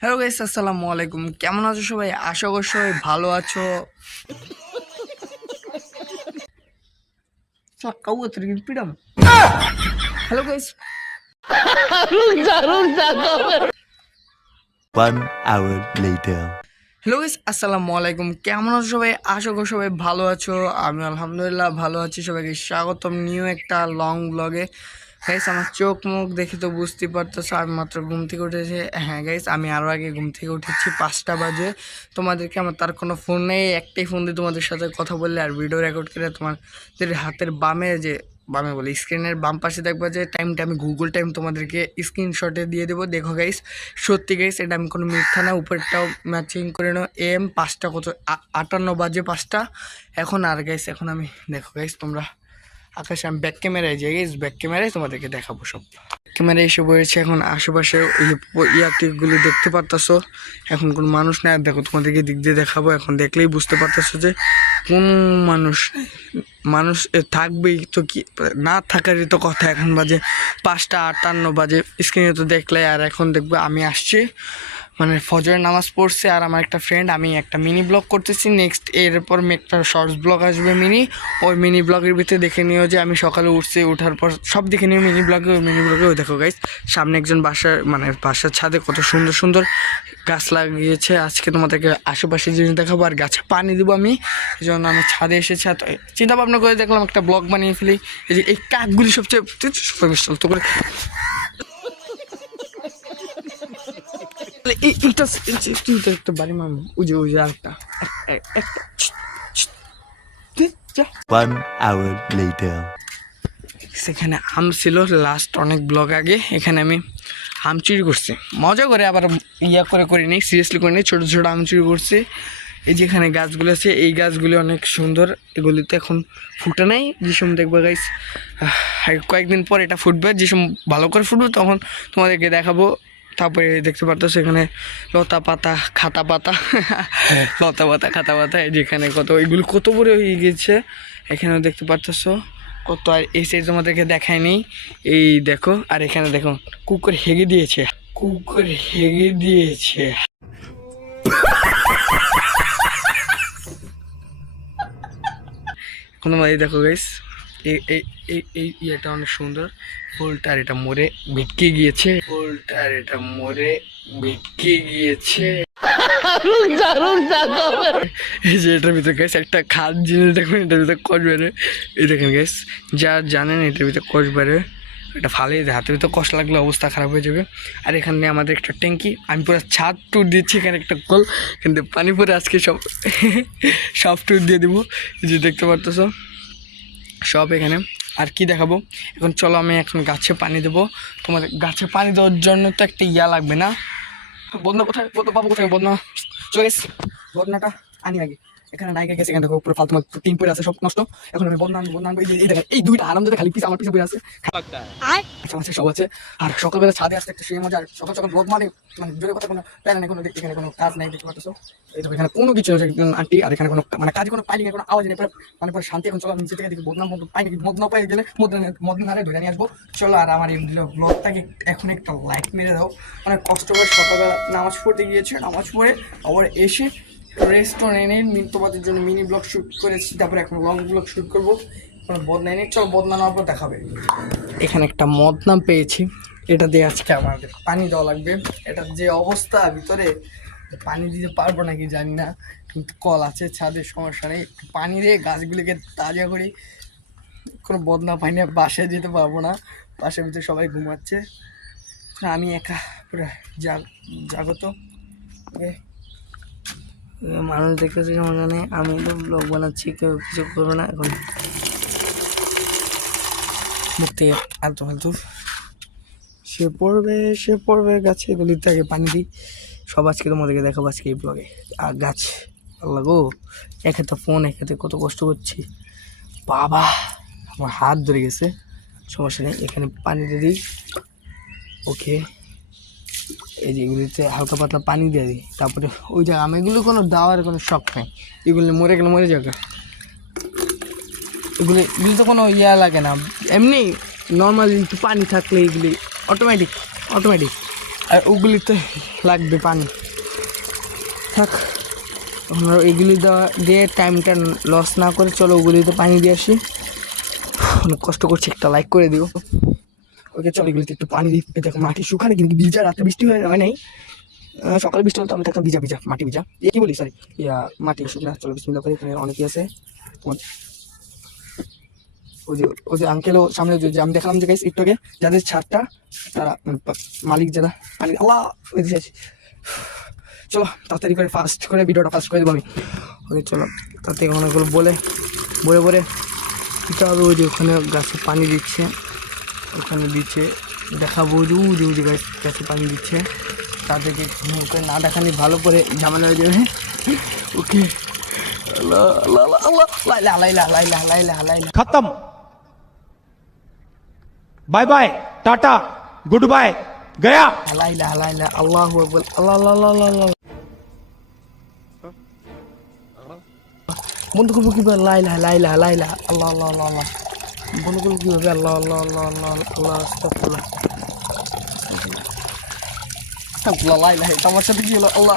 Hello guys, আসসালামু আলাইকুম। কেমন আছো সবাই? আশা করি সবাই ভালো আছো। পিডাম। Hello guys. 1 hour later. Hello guys, আসসালামু আলাইকুম। কেমন আছো সবাই? আশা করি সবাই ভালো আছো। আমি আলহামদুলিল্লাহ ভালো আছি। সবাইকে স্বাগতম নিউ একটা লং ব্লগে। গাইস, আমার চোখ মুখ দেখে তো বুঝতেই পারতেছো আমি মাত্র ঘুম থেকে উঠেছি। হ্যাঁ গাইস, আমি আরও আগে ঘুম থেকে উঠেছি 5টা বাজে। তোমাদেরকে আমার তার কোনো ফোন নেই, একটাই ফোন দিয়ে তোমাদের সাথে কথা বললে আর ভিডিও রেকর্ড করে তোমাদের হাতের বামে বলি স্ক্রিনের বাম পাশে দেখবা যে টাইমটা আমি গুগল টাইম তোমাদেরকে স্ক্রিনশটে দিয়ে দেবো। দেখো গাইস, সত্যি গাইস, এটা আমি কোনো মিথ্যা না। উপরটাও ম্যাচিং করে নাও। এম 5টা কত 58 বাজে 5টা এখন। আর গাইস এখন আমি দেখো গাইস, তোমরা আকাশে আমি ব্যাক ক্যামেরায় যাই গাইস, ব্যাক ক্যামেরায় তোমাদেরকে দেখাবো সব। ক্যামেরায় এসে বলেছে এখন আশেপাশে এই ইয়ারটিগুলি দেখতে পারতাছো। এখন কোনো মানুষ নেই। আর দেখো তোমাদেরকে দিক দিয়ে দেখাবো। এখন দেখলেই বুঝতে পারতেছো যে কোন মানুষ মানুষ থাকবেই তো, কি না থাকারই তো কথা। এখন বাজে 5টা 58 বাজে, স্ক্রিনে তো দেখলে। আর এখন দেখবো আমি আসছি মানে ফজরের নামাজ পড়ছে আর আমার একটা ফ্রেন্ড, আমি একটা মিনি ব্লগ করতেছি। নেক্সট এরপর একটা শর্টস ব্লগ আসবে মিনি। ওই মিনি ব্লগের ভিতরে দেখে নিও যে আমি সকালে উঠছি, ওঠার পর সব দেখে নিও মিনি ব্লগে। ওই মিনি ব্লগে ওই দেখো গাইস, সামনে একজন বাসার ছাদে কত সুন্দর সুন্দর গাছ লাগিয়েছে। আজকে তোমাদেরকে আশেপাশে জিনিস দেখাবো আর গাছে পানি দেবো আমি। এই জন্য আমি ছাদে এসেছি। চিন্তা ভাবনা করে দেখলাম একটা ব্লগ বানিয়ে ফেলি। এই যে এই কাকগুলি সবচেয়ে তো করে একটা বাড়ি মামু উজে আরেকটা 1 hour later. সেখানে আম ছিল লাস্ট অনেক ব্লগ আগে। এখানে আমি আম চুরি করছি মজা করে, আবার করিনি, সিরিয়াসলি করিনি। ছোটো ছোটো আম চুরি করছি। এই যেখানে গাছগুলো আছে, এই গাছগুলি অনেক সুন্দর। এগুলিতে এখন ফুটে নাই। যেসব দেখবো গাইস কয়েকদিন পর এটা ফুটবে। যেসব ভালো করে ফুটবে তখন তোমাদেরকে দেখাবো। তারপরে দেখতে পারতেছো এখানে লতা পাতা খাতা পাতা লতা পাতা খাতা পাতা, যেখানে কত এগুলো কত বড় হয়ে গেছে এখানেও দেখতে পারতেছো কত। আর এই সাইড তোমাদেরকে দেখায়নি। এই দেখো, আর এখানে দেখো কুকুর হেগে দিয়েছে, কুকুর হেগে দিয়েছে। এখন এই দেখো গাইস, এই এই এই এই ইয়েটা অনেক সুন্দর। ফুলটার এটা মরে ভেটকে গিয়েছে, ফুলটার এটা মরে ভেটকে গিয়েছে। এই যে এটার ভিতরে গাইস একটা খাদ জিনিস দেখবেন, এটার ভিতরে কষ বেরোয়। এই দেখেন গাইস, যা জানেন এটার ভিতরে কষ বেরোয়। এটা ফালিয়ে দেয়, হাতের ভিতরে কষ্ট লাগলে অবস্থা খারাপ হয়ে যাবে। আর এখানে আমাদের একটা ট্যাঙ্কি, আমি পুরো ছাদ ট্যুর দিচ্ছি। এখানে একটা কল, কিন্তু পানি পরে আজকে সব ট্যুর দিয়ে দেবো। এই যে দেখতে পারতেছ সব এখানে। আর কি দেখাবো এখন, চলো আমি এখন গাছে পানি দেবো। তোমাদের গাছে পানি দেওয়ার জন্য তো একটা লাগবে না? বদনা কোথায়, পাবো কোথায় বদনা? চলে গেছে, বদনাটা আনি আগে। এখানে নায়িকা গেছে, এখানে দেখো পুরো ফালতু টিন পড়ে আছে, সব নষ্ট। এখন আমি বদনা এই দেখেন, এই দুইটা আনন্দ খালি পিস আমার পিছে বয়ে আছে। আচ্ছা সব আছে। আর সকালবেলা ছাদে আসতে একটা সেই মজা। আর সকাল সকাল ব্লগ মানে জোরে কথা কোনো প্ল্যান নেই, কোনো এখানে কোনো কাজ নেই, দেখতে পাচ্ছ। এই তো এখানে কোনো কিছু আন্টি। আর এখানে কোনো মানে কাজে কোনো পাইনি, কোনো আওয়াজ নেই, মানে পুরো শান্তি। এখন চলো নিচে থেকে দেখি বদনাম পাই নাকি। মদনা পাই গেলে মদনারে ধরে নিয়ে আসবো। চলো, আর আমার এই ব্লগটাকে এখন একটা লাইক মেরে দাও। অনেক কষ্ট করে সকালবেলা নামাজ পড়তে গিয়েছে, নামাজ পড়ে আবার এসে রেস্টুরেন্টে তোমাদের জন্য মিনি ব্লগ শ্যুট করেছি। তারপরে এখন লং ব্লগ শ্যুট করবো। বদনা এনে চলো, বদনা নেওয়ার পর দেখাবে। এখানে একটা মদনা পেয়েছি, এটা দিয়ে আজকে আমাদের পানি দেওয়া লাগবে। এটার যে অবস্থা ভিতরে, পানি দিতে পারবো নাকি জানি না, কিন্তু কল আছে ছাদের, সমস্যা নেই। পানি দিয়ে গাছগুলিকে তাজা করি। কোনো বদনা পানি বাসায় যেতে পারবো না, বাসার ভিতরে সবাই ঘুমাচ্ছে। আমি একা পুরো জাগত। মানুষ দেখতেছি সমস্যা নেই, আমি তো ব্লগ বানাচ্ছি, কেউ কিছু করবে না। এখন মুখ থেকে আলতু সে পড়বে গাছে। এগুলিতে আগে পানি দিই সব। আজকে তোমাদেরকে দেখাবো আজকে এই ব্লগে। আর গাছ আল্লাহ গো, এক হাতে ফোন, এক হাতে কত কষ্ট করছি বাবা, আমার হাত ধরে গেছে। সমস্যা নেই, এখানে পানিটা দিই। ওকে, এই যে এগুলিতে হালকা পাতলা পানি দিয়ে দিই। তারপরে ওই যে আমি এগুলো কোনো দেওয়ার কোনো শখ নেই। এগুলি মরে গেলে মরে যাবে। এগুলি তো কোনো লাগে না, এমনি নর্মাল একটু পানি থাকলে এগুলি অটোমেটিক আর ওগুলিতে লাগবে পানি। থাক, আমরা এগুলি দিয়ে টাইমটা লস না করে চলো ওগুলিতে পানি দিয়ে আসি। অনেক কষ্ট করছি, একটা লাইক করে দিও। ওকে চলো এগুলিতে একটু পানি দিই। দেখো মাটি শুকানে কিন্তু ভিজা, রাতে বৃষ্টি হয় নাই, সকালে বৃষ্টি হলে তো আমি দেখলাম ভিজা ভিজা মাটি ভিজা, কি বলি সরি মাটি শুকনা। চলো বিসমিল্লাহ করে, এখানে অনেকেই আছে। ওই যে আঙ্কেলও সামনে যে আমি দেখলাম যে গাইস একটু আগে যাদের ছাদটা, তারা মালিক যারা পানি আল্লাহ ওই দিকে। চলো তাড়াতাড়ি করে ফাস্ট করে ভিডিওটা ফাস্ট করে দেবো আমি। ওকে চলো তাড়াতাড়ি অনেকগুলো বলে দিতে হবে। ওই যে ওখানে গাছে পানি দিচ্ছে, ওখানে দিচ্ছে, দেখাবো যে গাছে পানি দিচ্ছে। তাদেরকে করে না দেখানি ভালো করে ঝামেলা হয়ে যাবে। ওকে खत्म। Bye bye, tata, good bye, गया। আল্লাহু আকবার, আল্লাহ বন্ধ করবো কিভাবে? লাইলা আল্লাহ বন্ধ করবো কিভাবে? আল্লাহ আস্তাগফিরুল্লাহ লাইলা। আমার সাথে কি হলো? আল্লাহ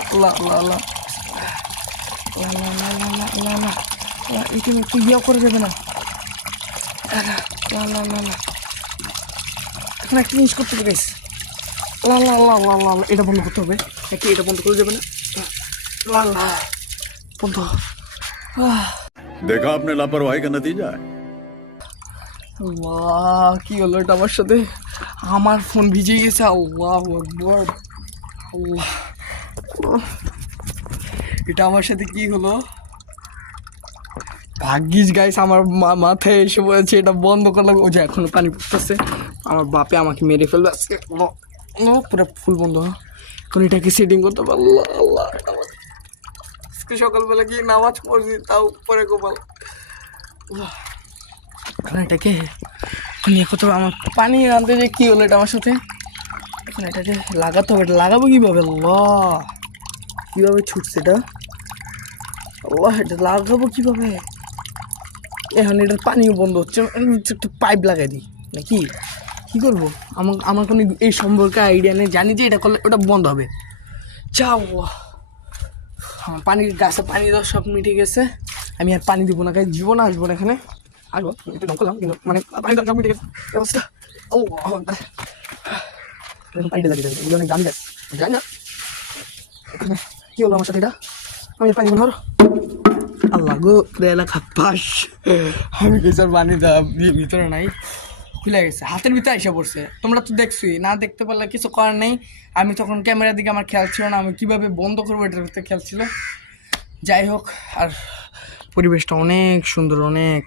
এটা একটু ইয়া করে দেবে না? এখন একটা জিনিস করতে হবে গাইস। এটা বন্ধ করতে হবে নাকি? এটা বন্ধ করে দেবে না? বন্ধ। देखा आपने लापरवाही का नतीजा है। আল্লাহ কি হলো এটা আমার সাথে? আমার ফোন ভিজে গেছে। আল্লাহু আকবার, আল্লাহ এটা আমার সাথে কি হলো? ভাগ্যিস গাইস আমার মাথায় এসে বলেছে এটা বন্ধ করলাম। ও যে এখনো পানি পড়তেছে, আমার বাপে আমাকে মেরে ফেলবে আজকে। পুরো ফুল বন্ধ। এখন এটাকে সেটিং করতে হবে। আল্লাহ আজকে সকালবেলা কি নামাজ পড়ছি, তাও পরে গোপাল। এখন এটাকে এখন ইয়ে করতে হবে। আমার পানি আনতে যে কী হলো এটা আমার সাথে? এখন এটাকে লাগাতে হবে। এটা লাগাবো কীভাবে? আল্লাহ কীভাবে ছুটছে এটা? আল্লাহ এটা লাগাবো কীভাবে? এখন এটার পানিও বন্ধ হচ্ছে। একটা পাইপ লাগাই দিই নাকি কী করবো? আমার কোনো এই সম্পর্কে আইডিয়া নেই। জানি যে এটা করলে ওটা বন্ধ হবে। যাও আমার পানির গাছে পানি দেওয়া সব মিটে গেছে। আমি আর পানি দিব না, গাছ জীবন আসবো না এখানে। আসবো একটু দম করলাম কিন্তু মানে পানি দেওয়া সব মিটে গেছে অবস্থা। ও পানিটা লাগিয়ে দেবে, এগুলো অনেক দামি গাছ, জানি না কী হলো আমার সাথে এটা। আমি আর পানি দিব না। আল্লাহ গো, পুরো এলাকা পাশ। আমি কিছু পানি দেওয়া ভিতরে নাই, খুলে গেছে, হাতের ভিতরে এসে পড়ছে। তোমরা তো দেখছোই, না দেখতে পারলে কিছু করার নেই। আমি তখন ক্যামেরার দিকে আমার খেয়াল ছিল না, আমি কীভাবে বন্ধ করবো এটার ভিতরে খেয়াল ছিল। যাই হোক, আর পরিবেশটা অনেক সুন্দর, অনেক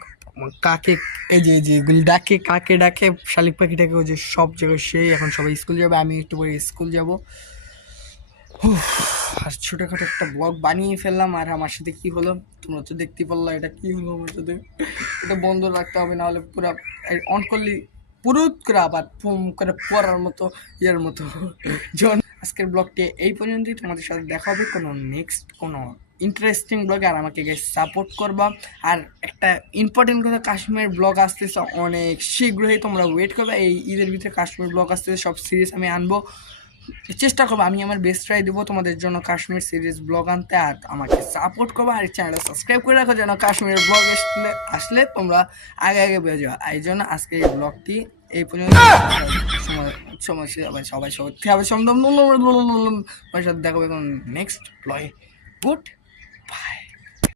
কাকে এই যে এগুলি ডাকে, কাকে ডাকে, শালিক পাখি ডাকে, ওই যে সব জায়গায় সেই। এখন সবাই স্কুল যাবে, আমি একটু পরে স্কুল যাব। আর ছোটোখাটো একটা ব্লগ বানিয়ে ফেললাম। আর আমার সাথে কী হলো তোমরা তো দেখতে পারলা। এটা কী হলো আমার সাথে? এটা বন্ধ রাখতে হবে, নাহলে পুরো অন করলে পুরুত করে আবার ফুম করে পড়ার মতো ইয়ের মতো। যখন আজকের ব্লগটি এই পর্যন্তই, তোমাদের সাথে দেখা হবে কোনো নেক্সট কোনো ইন্টারেস্টিং ব্লগে। আর আমাকে গাইস সাপোর্ট করবা। আর একটা ইম্পর্টেন্ট কথা, কাশ্মীর ব্লগ আসতেছে অনেক শীঘ্রই, তোমরা ওয়েট করবে। এই ঈদের ভিতরে কাশ্মীর ব্লগ আসতেছে, সব সিরিজ আমি আনবো, চেষ্টা করবো। আমি আমার বেস্ট ট্রাই দেবো তোমাদের জন্য কাশ্মীর সিরিজ ব্লগ আনতে। আর আমাকে সাপোর্ট করবো, আর চ্যানেলটা সাবস্ক্রাইব করে রাখো যেন কাশ্মীরের ব্লগ আসলে তোমরা আগে পেয়ে যাও। এই জন্য আজকে এই ব্লগটি এই পর্যন্ত। সবাই সত্যি হবে সম্ভব। সাথে দেখাবো এখন নেক্সট ব্লগে। Good bye.